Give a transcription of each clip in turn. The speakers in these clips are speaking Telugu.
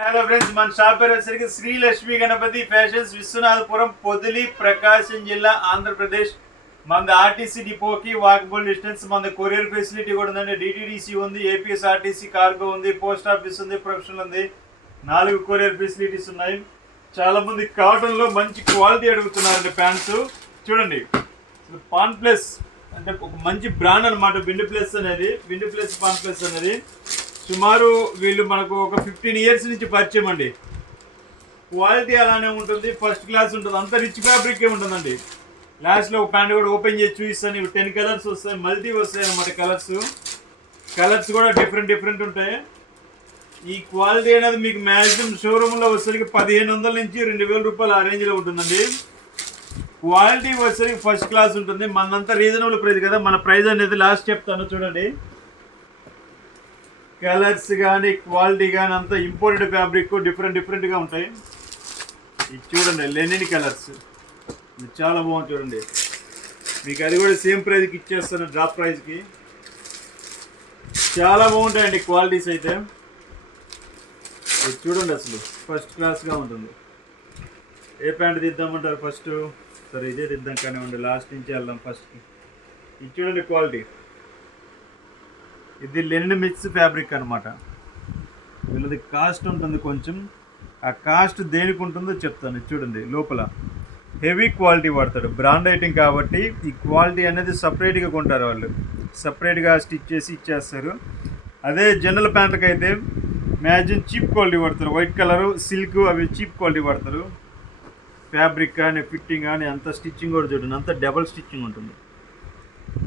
హలో ఫ్రెండ్స్, మన షాప్ పేరు వచ్చేసరికి శ్రీ లక్ష్మీ గణపతి ఫ్యాషన్స్, విశ్వనాథపురం, పొదిలి, ప్రకాశం జిల్లా, ఆంధ్రప్రదేశ్. మన ఆర్టీసీ డిపోకి వాకబుల్ డిస్టెన్స్. మన కొరియర్ ఫెసిలిటీ కూడా ఉందండి. డిటిడిసి ఉంది, ఏపీఎస్ఆర్టీసీ కార్గో ఉంది, పోస్ట్ ఆఫీస్ ఉంది, ప్రొఫెషనల్ ఉంది. 4 కొరియర్ ఫెసిలిటీస్ ఉన్నాయి. చాలా మంది కాటన్ లో మంచి క్వాలిటీ అడుగుతున్నారండి. ప్యాంట్స్ చూడండి, పాన్ ప్లస్ అంటే ఒక మంచి బ్రాండ్ అనమాట. విండ్ ప్లస్ అనేది, విండ్ ప్లస్ పాన్ ప్లస్ అనేది సుమారు వీళ్ళు మనకు ఒక 15 ఇయర్స్ నుంచి పరిచయం అండి. క్వాలిటీ అలానే ఉంటుంది, ఫస్ట్ క్లాస్ ఉంటుంది, అంత రిచ్ ఫ్యాబ్రికే ఉంటుందండి. లాస్ట్లో ఒక ప్యాంట్ కూడా ఓపెన్ చేసి చూపిస్తాను. ఇవి 10 కలర్స్ వస్తాయి, మల్టీ వస్తాయి అన్నమాట. కలర్స్ కూడా డిఫరెంట్ ఉంటాయి. ఈ క్వాలిటీ అనేది మీకు మ్యాక్సిమం షోరూంలో వచ్చేసరికి 1500 నుంచి 2000 రూపాయలు ఆ రేంజ్లో ఉంటుందండి. క్వాలిటీ వచ్చేసరికి ఫస్ట్ క్లాస్ ఉంటుంది. మనంతా రీజనబుల్ ప్రైస్ కదా, మన ప్రైస్ అనేది లాస్ట్ చెప్తాను చూడండి. కలర్స్ కానీ క్వాలిటీ కానీ అంతా ఇంపోర్టెడ్ ఫ్యాబ్రిక్, డిఫరెంట్గా ఉంటాయి. ఇది చూడండి, లెనిన్ కలర్స్, ఇది చాలా బాగుంది చూడండి. మీకు అది కూడా సేమ్ ప్రైస్కి ఇచ్చేస్తాను, డ్రాప్ ప్రైస్కి. చాలా బాగుంటాయండి క్వాలిటీస్ అయితే. ఇది చూడండి, అసలు ఫస్ట్ క్లాస్గా ఉంటుంది. ఏ ప్యాంట్ తీద్దామంటారు ఫస్ట్? సరే ఇదే తీద్దాం కానివ్వండి, లాస్ట్ నుంచి వెళ్దాం ఫస్ట్కి. ఇది చూడండి క్వాలిటీ. ఇది లెనిన్ మిక్స్ ఫ్యాబ్రిక్ అనమాట. వీళ్ళది కాస్ట్ ఉంటుంది కొంచెం, ఆ కాస్ట్ దేనికి ఉంటుందో చెప్తాను. చూడండి, లోపల హెవీ క్వాలిటీ వాడతాడు, బ్రాండ్ ఐటమ్ కాబట్టి ఈ క్వాలిటీ అనేది సపరేట్గా కొంటారు వాళ్ళు, సపరేట్గా స్టిచ్ చేసి ఇచ్చేస్తారు. అదే జనరల్ ప్యాంట్కి అయితే మ్యాక్సిమం చీప్ క్వాలిటీ వాడతారు. వైట్ కలరు, సిల్క్, అవి చీప్ క్వాలిటీ వాడతారు. ఫ్యాబ్రిక్ కానీ ఫిట్టింగ్ కానీ అంత స్టిచ్చింగ్ కూడా చూడండి, అంత డబల్ స్టిచ్చింగ్ ఉంటుంది.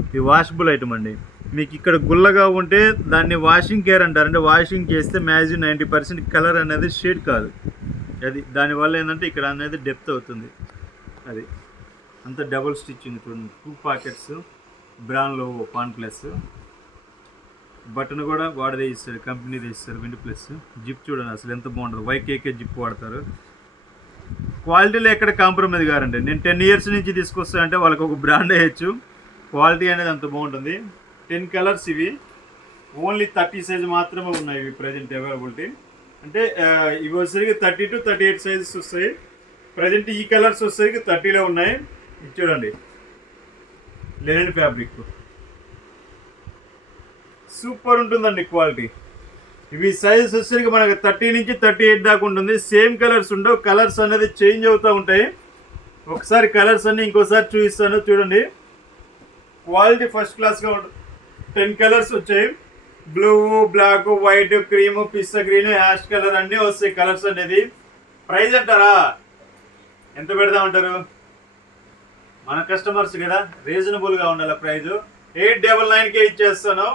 ఇది వాషబుల్ ఐటమ్ అండి. మీకు ఇక్కడ గుల్లగా ఉంటే దాన్ని వాషింగ్ కేర్ అంటారు. అంటే వాషింగ్ చేస్తే మ్యాక్సిమం 90% కలర్ అనేది షేడ్ కాదు. అది దానివల్ల ఏంటంటే ఇక్కడ అనేది డెప్త్ అవుతుంది. అది అంత డబుల్ స్టిచ్చింగ్ చూడండి. 2 పాకెట్స్, బ్రాండ్లో పాన్ ప్లస్. బటన్ కూడా వాడదే ఇస్తారు, కంపెనీదే ఇస్తారు, విండ్ ప్లస్. జిప్ చూడండి అసలు ఎంత బాగుంటుంది, వైకేకే జిప్ వాడతారు. క్వాలిటీలో ఎక్కడ కాంప్రమైజ్ కారండి. నేను 10 ఇయర్స్ నుంచి తీసుకొస్తానంటే వాళ్ళకి ఒక బ్రాండ్ వేయచ్చు. క్వాలిటీ అనేది అంత బాగుంటుంది. 10 కలర్స్ ఇవి. ఓన్లీ 30 సైజు మాత్రమే ఉన్నాయి ఇవి ప్రజెంట్ అవైలబిలిటీ. అంటే ఇవి వచ్చేసరికి 30 to 38 సైజెస్ వస్తాయి. ప్రజెంట్ ఈ కలర్స్ వచ్చేసరికి 30లో ఉన్నాయి. ఇది చూడండి, లెనిన్ ఫ్యాబ్రిక్ సూపర్ ఉంటుందండి క్వాలిటీ. ఇవి సైజెస్ వచ్చేసరికి మనకు 30 నుంచి 38 దాకా ఉంటుంది. సేమ్ కలర్స్ ఉండవు, కలర్స్ అనేది చేంజ్ అవుతూ ఉంటాయి. ఒకసారి కలర్స్ అన్ని ఇంకోసారి చూపిస్తాను చూడండి. క్వాలిటీ ఫస్ట్ క్లాస్గా ఉంటుంది. 10 కలర్స్ వచ్చాయి. బ్లూ, బ్లాక్, వైట్, క్రీమ్, పిస్తా గ్రీన్, యాష్ కలర్ అన్నీ వస్తాయి కలర్స్ అనేది. ప్రైస్ అంటారా, ఎంత పెడదామంటారు? మన కస్టమర్స్ కదా, రీజనబుల్గా ఉండాలి ప్రైజ్. 899కే ఇచ్చేస్తాను.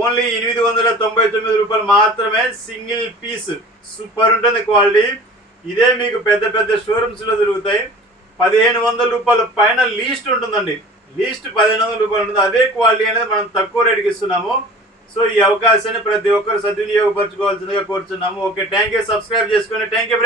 ఓన్లీ 899 రూపాయలు మాత్రమే సింగిల్ పీస్. సూపర్ ఉంటుంది క్వాలిటీ. ఇదే మీకు పెద్ద షోరూమ్స్లో దొరుకుతాయి. 1500 రూపాయల పైన లీస్ట్ ఉంటుందండి. లీస్ట్ 1500 రూపాయలు ఉంటుంది. అదే క్వాలిటీ అనేది మనం తక్కువ రేటుకి ఇస్తున్నాము. సో ఈ అవకాశాన్ని ప్రతి ఒక్కరు సద్వినియోగపరచుకోవాల్సిందిగా కోరుతున్నాము. Okay, thank you. సబ్స్క్రైబ్ చేసుకోండి. Thank you.